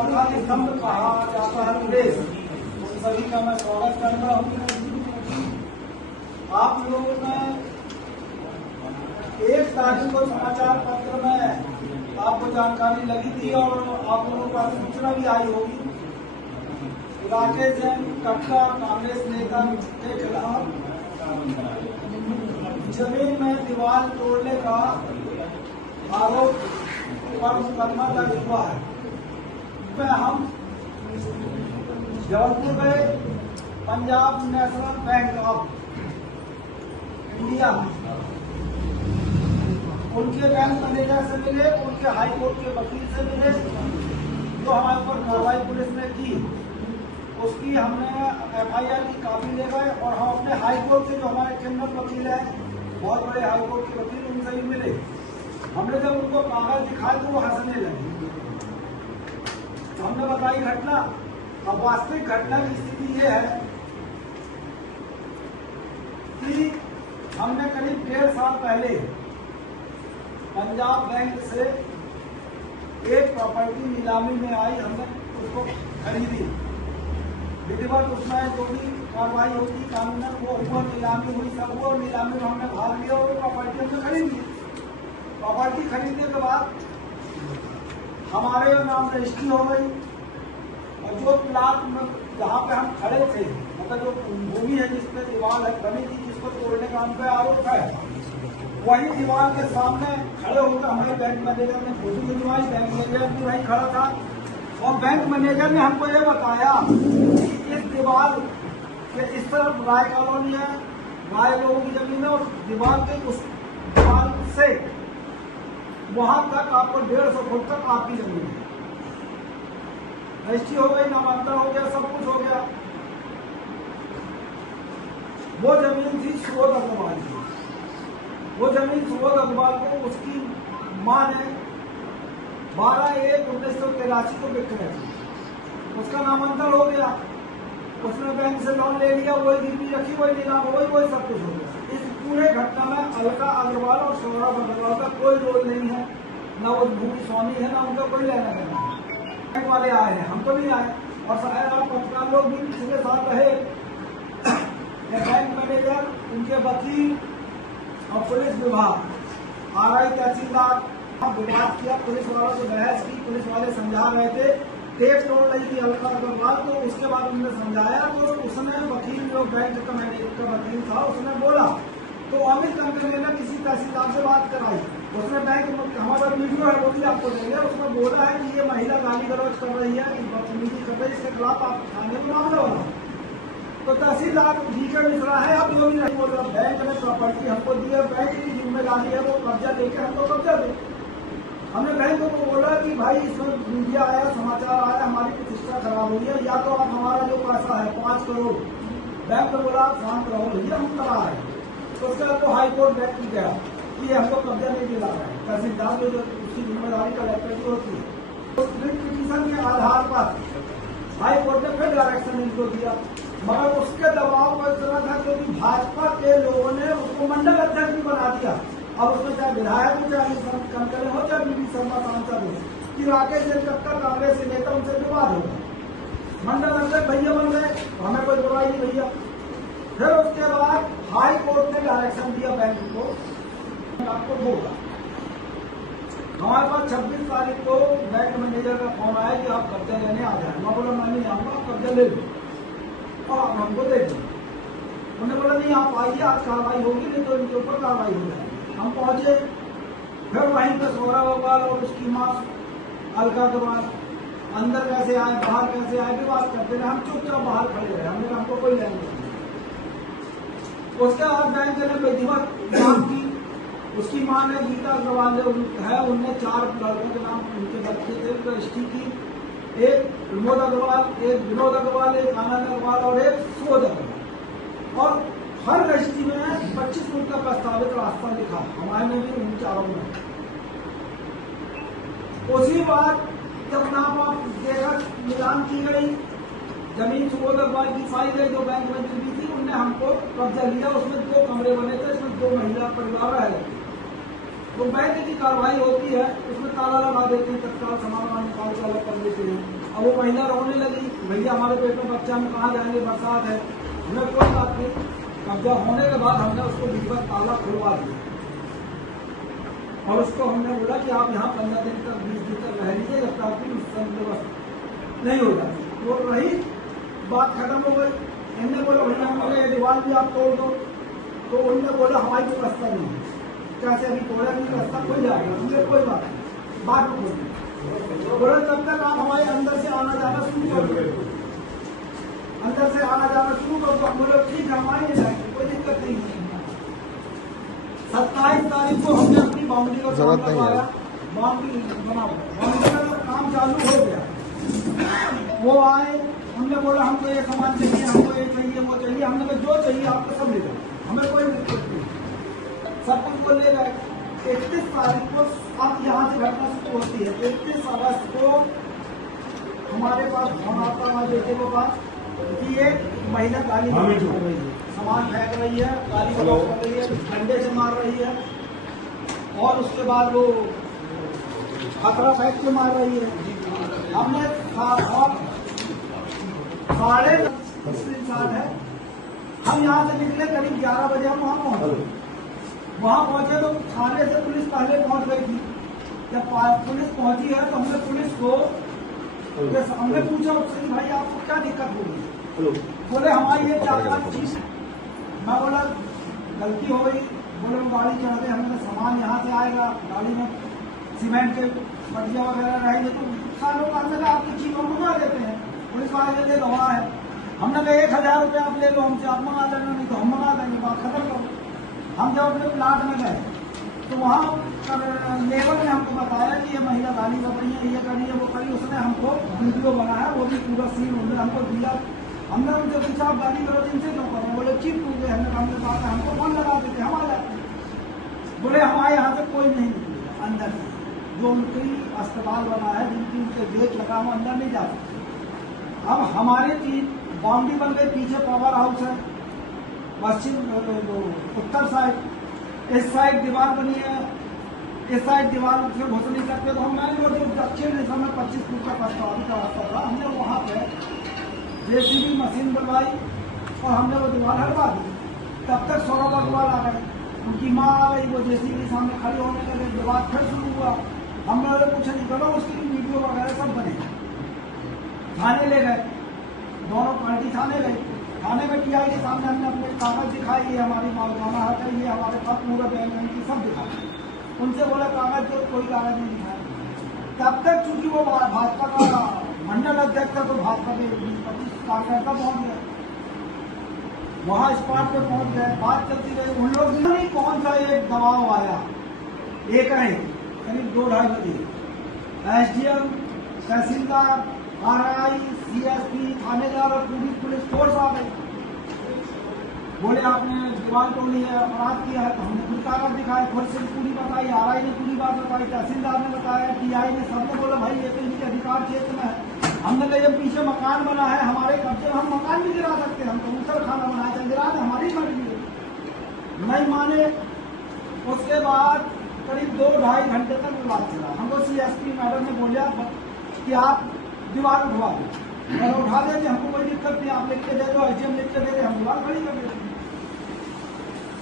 चौथा स्तंभ कहा जाता है प्रदेश, उन सभी का मैं स्वागत करता हूँ। आप लोगों ने 1 तारीख को समाचार पत्र में आपको जानकारी लगी थी और आप लोगों को सूचना भी आई होगी। राकेश जैन कटका कांग्रेस नेता के खिलाफ जमीन में दीवार तोड़ने का आरोप पर मुकदमा दर्ज हुआ है। हम जबलपुर में Punjab national bank of India उनके बैंक मैनेजर से मिले, उनके हाई कोर्ट के वकील से मिले, जो हमारे ऊपर कार्रवाई पुलिस ने की उसकी हमने FIR की कॉपी ले गए और हम अपने हाई कोर्ट के जो हमारे क्रिमिनल वकील है, बहुत बड़े हाई कोर्ट के वकील, उनसे भी मिले। हमने जब उनको कागज दिखाए तो वो हंसने लगे। तो हमने बताई घटना। अब वास्तविक घटना की स्थिति ये है कि हमने करीब 1.5 साल पहले पंजाब बैंक से एक प्रॉपर्टी नीलामी में आई, हमने उसको खरीदी। विधिवत उसमें जो भी कार्रवाई होती कानूनन वो हुआ, नीलामी हुई, सब हुआ। नीलामी में हमने भाग लिया और प्रॉपर्टी हमने खरीद ली। प्रॉपर्टी खरीदने के बाद हमारे नाम रजिस्ट्री हो गई और जो प्लाट जहाँ पे हम खड़े थे, मतलब जो भूमि है जिसपे दीवार है बनी थी, जिसको तोड़ने का हम पे आरोप है, वही दीवार के सामने खड़े होकर हमारे बैंक मैनेजर ने फोटो खिंचवाई। बैंक मैनेजर भी वही खड़ा था और बैंक मैनेजर ने हमको ये बताया कि इस दीवार के इस तरफ राय कॉलोनी है, राय लोगों की जमीन है और दीवार के उस दीवार से वहां तक आपको 150 फुट तक आपकी जमीन है। रजिस्ट्री हो गई, नामांकन हो गया, सब कुछ हो गया। वो जमीन थी सुबोध अग्रवाल की। वो जमीन सुबोध अग्रवाल को उसकी मां ने 12/1/1983 को बिक्री थी। उसका नामांकन हो गया, उसने बैंक से लोन ले लिया, वही गिरवी रखी, वही नीलाम हो गई, वही सब कुछ हो गया। इस पूरे घटना में अलका अग्रवाल और सौरभ अग्रवाल का कोई रोल नहीं है, न वो भूमि स्वामी है, न उनका कोई लेना देना है। बैंक वाले आए हैं, हम तो नहीं आए और शायद आप पत्रकार लोग भी पिछले साल रहे। बैंक मैनेजर, उनके वकील और पुलिस विभाग, RI तहसीलदार विवाद किया, पुलिस वालों से बहस की, पुलिस वाले समझा रहे थे, टेप तोड़ रही थी अलका अग्रवाल। तो उसके बाद उन्होंने समझाया तो उसने वकील जो बैंक का मैनेजर का वकील था उसने बोला, तो अमित कंपनी ने किसी तहसीलदार से बात कराई। उसने बैंक हमारा वीडियो है वो भी आपको देंगे, उसमें बोला है कि ये महिला गाली गलौज कर रही है, बदतमीजी कर रही है, इसके खिलाफ आप थाने में मामला बना। तो तहसीलदार DK मिश्रा है, आप लोग नहीं बोल रहे। बैंक ने प्रॉपर्टी हमको दी है, बैंक की जिम्मेदारी है वो कब्जा लेकर हमको कब्जा दे। हमने बैंक को बोला कि भाई इसमें मीडिया आया, समाचार आया, हमारी प्रतिष्ठा खराब हुई है, या तो आप हमारा जो पैसा है 5 करोड़, बैंक ने बोला आप शांत रहो भैया, हम करा रहे हैं। तो उसके बाद तो हाई कोर्ट बैंक की गया कि ये हमको कब्जा नहीं दिला रहा है। तहसीलदार जो उसकी जिम्मेदारी कलेक्टर की होती है, तो पिटीशन के आधार पर हाई कोर्ट ने फिर डायरेक्शन इनको दिया, मगर उसके दबाव पर इतना था क्योंकि भाजपा के लोगों ने उसको मंडल अध्यक्ष भी बना दिया। अब उसमें चाहे विधायक हो, चाहे कंकल हो, चाहे BD शर्मा सांसद हो, कि राकेश जैन कटका कांग्रेस के नेता, उनसे विवाद होगा, मंडल अध्यक्ष भैया बन गए, हमें कोई बुराई नहीं भैया। फिर उसके बाद हाई कोर्ट ने डायरेक्शन दिया बैंक को, आपको होगा। हमारे पास 26 तारीख को बैंक मैनेजर का फोन आया कि आप कब्जा लेने आ जाए। मैं बोला मैं नहीं आऊंगा, आप कब्जा ले लो और आप हमको दे दो। उन्होंने बोला नहीं आप आइए, आज कार्रवाई होगी, नहीं तो इनके ऊपर कार्रवाई हो जाएगी। हम पहुंचे, फिर वहीं पर सौरभ अग्रवाल और उसकी मां अलका अग्रवाल अंदर कैसे आए, बाहर कैसे आए, विवाद करते रहे। हम चुपचाप बाहर खड़े रहे, हमने हमको कोई लेना नहीं। उसके बाद बैंक ने विधिवत जांच की। उसकी मां ने गीता अग्रवाल जो है, उनने 4 लड़कों के नाम उनके बच्चे थे उनको रजिस्ट्री की, एक प्रमोद अग्रवाल, एक विनोद अग्रवाल, एक आनंद अग्रवाल और एक सुबोध अग्रवाल। और हर रजिस्ट्री में 25 फुट का प्रस्तावित रास्ता लिखा, हमारे में भी उन चारों में। उसी बात जब नाम आप देखा नीलाम की गई, जमीन सुबोध अग्रवाल की पाई गई जो बैंक में दी थी, उनने हमको कब्जा लिया। उसमें 2 कमरे बने थे, इसमें 2 महिला परिवार रहे। तो बैंक की कार्रवाई होती है, उसमें ताला लगा देते हैं, तत्काल सामान निकाल के अलग कर देते हैं। अब वो महिला रोने लगी, भैया हमारे पेट में बच्चा, हम कहाँ जाएंगे, बरसात है। हमें कोई बात नहीं, कब्जा होने के बाद हमने उसको विधिवत ताला खुलवा दिया और उसको हमने बोला कि आप यहाँ 15 दिन तक 20 दिन तक रह लीजिए जब तक आपकी व्यवस्था नहीं हो जाती। वो रही, बात खत्म हो गई। इनने बोला भैया हमारे दीवार भी आप तोड़ दो, तो उनने बोला हमारी कोई रास्ता नहीं है, कैसे अभी तोड़ा नहीं, रास्ता खुल जाएगा, मुझे कोई बात नहीं, बात में खोल बोला तब तक आप हमारे अंदर से आना जाना शुरू कर दो, अंदर से आना जाना शुरू कर दो। हम बोले ठीक है, हमारे जाएंगे, कोई दिक्कत नहीं है। 27 तारीख को हमने अपनी बाउंड्री का काम करवाया, बाउंड्री बना, बाउंड्री का काम चालू हो गया। वो आए, हमने बोला हमको ये सामान चाहिए, हमको ये चाहिए, वो चाहिए। हमने कहा जो चाहिए आपको सब ले जाओ, हमें कोई दिक्कत नहीं। सब कुछ को ले गए। 31 तारीख को आप यहाँ से घटना शुरू होती है। 31 अगस्त को हमारे पास फोन आता है बेटे के पास कि एक महिला गाली कर रही है, सामान फेंक रही है, गाली कर रही है, डंडे से मार रही है और उसके बाद वो खतरा फेंक के मार रही है। हमने 3:30 है, हम यहाँ से निकले करीब 11 बजे, हम वहाँ पहुँचे। वहाँ पहुँचे तो थाने से पुलिस पहले पहुँच गई थी। जब पुलिस पहुँची है तो हमने पुलिस को हमने पूछा उससे भाई आपको क्या दिक्कत हो गई। बोले हमारी ये 4-5 चीज। मैं बोला गलती हो गई। बोले वो गाड़ी चढ़ाते, हमने सामान यहाँ से आएगा, गाड़ी में सीमेंट के मटिया वगैरह रहेंगे तो सालों का अंदर आपकी चीज हम मंगा देते हैं। पुलिस वाले के गवाह है। हमने कहा 1000 रुपये आप ले लो हमसे, आप मंगा देना, नहीं तो हम मंगा देंगे, बात खत्म करो। हम जब अपने प्लाट में गए तो वहाँ लेबर ने हमको बताया कि ये महिला गाली कर रही है, ये करी है, वो करी। उसने हमको वीडियो बनाया, वो भी पूरा सीन उन्होंने हमको दिया। हमने उनसे पूछा आप गाली करो इनसे क्यों करो, बोले चीप पूछे। हमने कहा हमको फोन लगा देते, हम आ जाते। बोले हमारे यहाँ से कोई नहीं निकलेगा अंदर से, जो उनकी अस्पताल बना है, जिनकी उनके गेट लगा वो अंदर नहीं जा सकते। अब हमारी चीज बाउंड्री बन गई, पीछे पावर हाउस है, पश्चिम उत्तर साइड, इस साइड दीवार बनी है, इस साइड दीवार से घुस नहीं सकते। तो हम मैंने जो दक्षिण दिशा में 25 फुट का प्रस्तावित का रास्ता था, हमने वहाँ पे जेसीबी मशीन बनवाई और हमने वो दीवार हटवा दी। तब तक सौरभ अग्रवाल आ गए, उनकी माँ आ गई, वो जेसीबी सामने खड़ी होने लगे, दीवार फिर शुरू हुआ। हमने पूछा नहीं करो, उसकी वीडियो वगैरह सब बने। थाने ले गए, दोनों पार्टी थाने गए। थाने में टीआई के सामने हमने अपने कागज दिखाई, ये हमारी मालगाना है, ये हमारे पास पूरा बैंक की सब दिखाई। उनसे बोला कागज तो कोई कागज नहीं दिखाया। तब तक चूंकि वो भाजपा का मंडल अध्यक्ष था तो भाजपा के 20-25 कार्यकर्ता पहुंच गए, वहां स्पॉट पे पहुंच गए, बात चलती रही। उन लोग नहीं कौन सा एक दबाव आया, एक है करीब 2-2:30 बजे एसडीएम, तहसीलदार, आरआई, सीएसपी, थानेदार और पूरी पुलिस फोर्स आ गई। बोले आपने दीवार तोड़ी है, अपराध किया है। तो हमने खुद कागज दिखाया, खुद से पूरी बताई, आरआई ने पूरी बात बताई, तहसीलदार ने बताया, टीआई ने, सबने बोला भाई ये तो इनके अधिकार क्षेत्र में है। हमने कहा जब पीछे मकान बना है हमारे कब्जे में, हम मकान भी गिरा सकते हैं, हम कबूतर खाना बनाया था, गिरा दे, हमारी मर्जी है। नहीं माने। उसके बाद करीब 2-2.5 घंटे तक विवाद चला। हमको सीएसपी मैडम ने बोला कि आप दीवार उठवा दो, अगर उठा देते हमको कोई दिक्कत नहीं, आप लिख के दे दो, एसडीएम लिख के दे दे, हम दीवार खड़ी कर देते।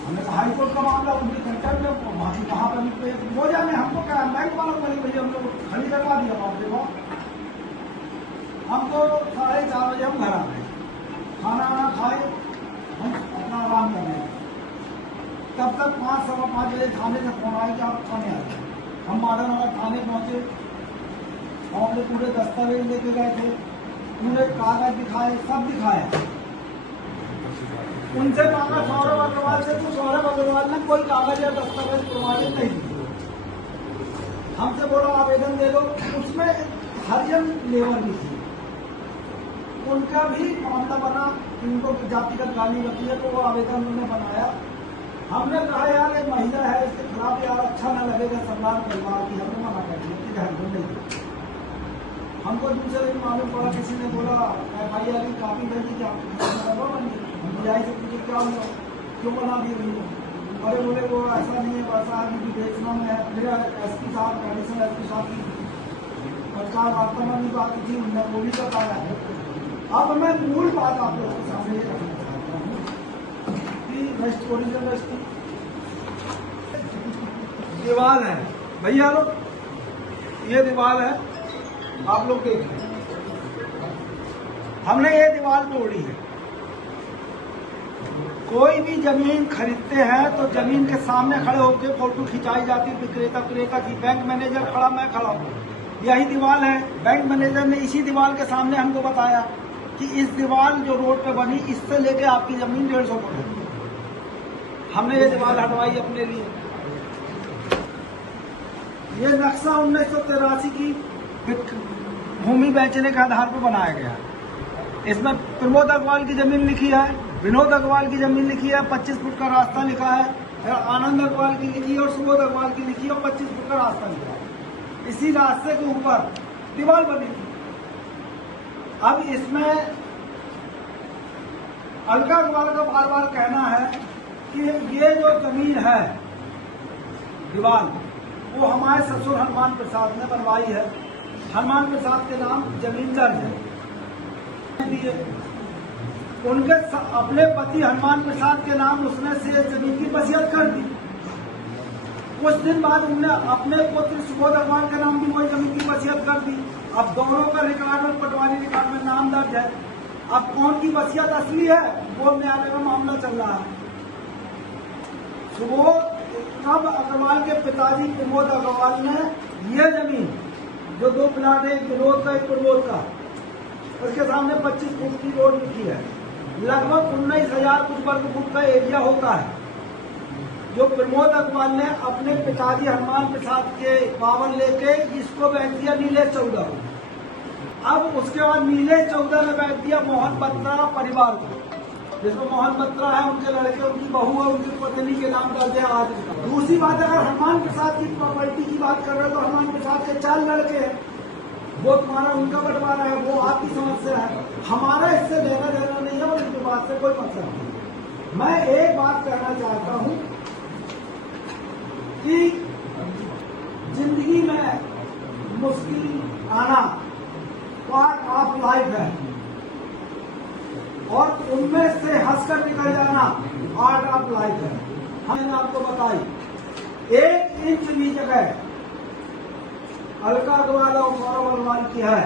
हमने कहा हाईकोर्ट का मामला, उनकी कंटेक्ट में बाकी कहाँ पर वो जाने, हमको क्या बैंक वालों को नहीं, भैया हम लोग खड़ी करवा दिया बाप रे बाप। हमको 4:30 बजे हम घर आ गए, खाना वाना खाए, हम अपना आराम करने लगे। तब तक 5-5:15 बजे थाने से फोन आया कि आप थाने आ गए। हम मॉडर्न नगर थाने पहुंचे, हम अपने पूरे दस्तावेज लेके गए थे, पूरे कागज दिखाए, सब दिखाया। उनसे मांगा सौरभ अग्रवाल से, तो सौरभ अग्रवाल ने कोई कागज या दस्तावेज प्रमाणित नहीं दिए। हमसे बोला आवेदन दे दो, उसमें हरिजन लेबर भी थी, उनका भी मामला बना, इनको जातिगत गाली बची है, तो वो आवेदन उन्होंने बनाया। हमने कहा यार एक महिला है, इसके खिलाफ यार अच्छा न लगेगा सरदार परिवार की, हमने मना कर दिया कि हरदम नहीं। हमको दूसरे दिन मालूम पड़ा, किसी ने बोला FIR की कापी भेजी कि हम DI से पूछे क्या हुआ, क्यों बना दी हुई। अरे बोले वो ऐसा नहीं है, वैसा है, क्योंकि बेचना में है, मेरा एसपी साहब, एडिशनल एसपी साहब की पत्रकार वार्ता में भी बात की, उन्होंने वो भी बताया है। अब मैं मूल बात आप लोगों के सामने ये रखना चाहता हूँ कि ओरिजिनल रजिस्ट्री दीवार है भैया लोग, ये दीवार है, आप लोग देख लें। हमने ये दीवार तोड़ी है। कोई भी जमीन खरीदते हैं तो जमीन के सामने खड़े होकर फोटो खिंचाई जाती, विक्रेता विक्रेता की। बैंक मैनेजर खड़ा, मैं खड़ा हूँ, यही दीवार है। बैंक मैनेजर ने इसी दीवार के सामने हमको बताया कि इस दीवार जो रोड पे बनी, इससे लेके आपकी जमीन 150 फुट है। हमने ये दीवार हटवाई अपने लिए। ये नक्शा 1983 की भूमि बेचने के आधार पर बनाया गया है। इसमें प्रमोद अग्रवाल की जमीन लिखी है, विनोद अग्रवाल की जमीन लिखी है, 25 फुट का रास्ता लिखा है, आनंद अग्रवाल की लिखी है और सुबोध अग्रवाल की लिखी है और 25 फुट का रास्ता लिखा है। इसी रास्ते के ऊपर दीवार बनी थी। अब इसमें अलका अग्रवाल का बार बार कहना है कि ये जो जमीन है दीवार, वो हमारे ससुर हनुमान प्रसाद ने बनवाई है। हनुमान प्रसाद के नाम जमीन दर्ज है। उनके अपने पति हनुमान प्रसाद के नाम उसने से जमीन की वसीयत कर दी। कुछ दिन बाद उन्होंने अपने पुत्र सुबोध अग्रवाल के नाम भी वही जमीन की वसीयत कर दी। अब दोनों का रिकॉर्ड और पटवारी रिकॉर्ड में नाम दर्ज है। अब कौन की वसीयत असली है वो न्यायालय का मामला चल रहा है। सुबोध अग्रवाल के पिताजी प्रमोद अग्रवाल ने ये जमीन, जो 2 प्लाट है, एक विनोद का एक प्रमोद का, उसके सामने 25 फुट की रोड लिखी है। लगभग 19,000 कुछ वर्ग फुट का एरिया होता है, जो प्रमोद अग्रवाल ने अपने पिताजी हनुमान प्रसाद के पावर लेके इसको बैठ दिया नीले 14। अब उसके बाद नीले 14 में बैठ दिया मोहन बत्रा परिवार को, जिसमें मोहन बत्रा है, उनके लड़के, उनकी बहू है, उनकी पत्नी के नाम दर्ज है आज। दूसरी बात, अगर हनुमान प्रसाद की प्रॉपर्टी की बात कर रहे हो तो हनुमान प्रसाद के 4 लड़के हैं, वो तुम्हारा उनका बंटवारा है, वो आपकी समस्या है। हमारा इससे लेना देना नहीं है और इनके बात से कोई मतलब नहीं। मैं एक बात कहना चाहता हूं कि जिंदगी में मुश्किल आना पार्ट ऑफ लाइफ है और उनमें से हंसकर निकल जाना पार्ट ऑफ लाइफ है। हमने आपको बताई 1 इंच भी जगह अलका अग्रवाल और गौरव अग्रवाल की है,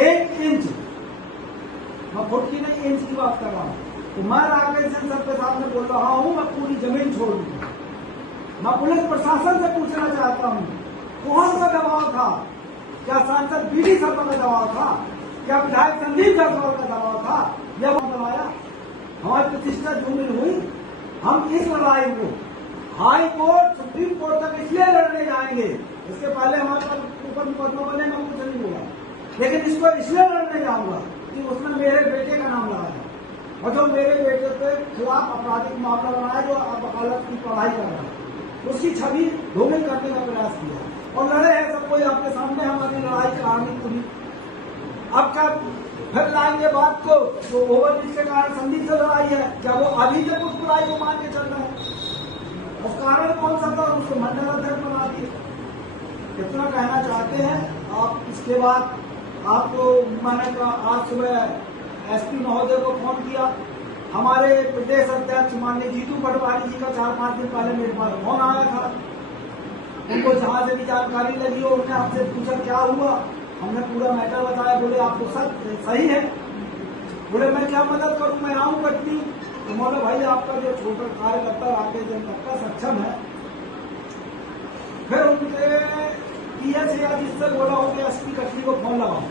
1 इंच। मैं फुट की नहीं, इंच की बात कर रहा हूँ। तो मैं राकेश सिंह सर के सामने बोल रहा हूँ, मैं पूरी जमीन छोड़ दूंगा। मैं पुलिस प्रशासन से पूछना चाहता हूँ, कौन सा दबाव था? क्या सांसद बीडी सर का दबाव था? क्या विधायक संदीप जायसवाल का दबाव था? यह बताया हमारी प्रतिष्ठा झूमिल हुई। हम इस लड़ाई को हाई कोर्ट, सुप्रीम कोर्ट तक इसलिए लड़ने जाएंगे, इसके पहले हमारे पास ऊपर मुकदमा बने, मैं कुछ नहीं बोला, लेकिन इसको इसलिए लड़ने जाऊंगा कि उसमें मेरे बेटे का नाम लगा है और जो मेरे बेटे के खिलाफ आपराधिक मामला बनाया, जो वकालत की पढ़ाई कर रहा है, उसकी छवि धूमिल करने का प्रयास किया और लड़े हैं सब कोई आपके सामने। हमारी लड़ाई कहानी पूरी। अब क्या फिर लाएंगे बात को, तो ओवरब्रिज के कारण संदीप से लड़ाई है, क्या वो अभी तक उस बुराई को मान के चल रहे हैं? उस कारण कौन सा था? उसको मंडल अध्यक्ष बना दिए। इतना कहना चाहते हैं आप। इसके बाद आपको मैंने आज सुबह एसपी महोदय को फोन किया। हमारे प्रदेश अध्यक्ष माननीय जीतू पटवारी जी का 4-5 दिन पहले मेरे पास फोन आया था। उनको जहां से भी जानकारी लगी हो, उन्होंने आपसे पूछा क्या हुआ। हमने पूरा मैटर बताया। बोले आपको सब सही है। बोले मैं क्या मदद करूं, मैं आऊं कटनी। तो बोले भाई आपका जो छोटा कार्यकर्ता राकेश जनता सक्षम है। फिर उनके पीएस या जिससे बोला हो कि एसपी कटनी को फोन लगाओ।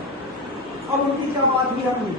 अब उनकी क्या बात हुई हम नहीं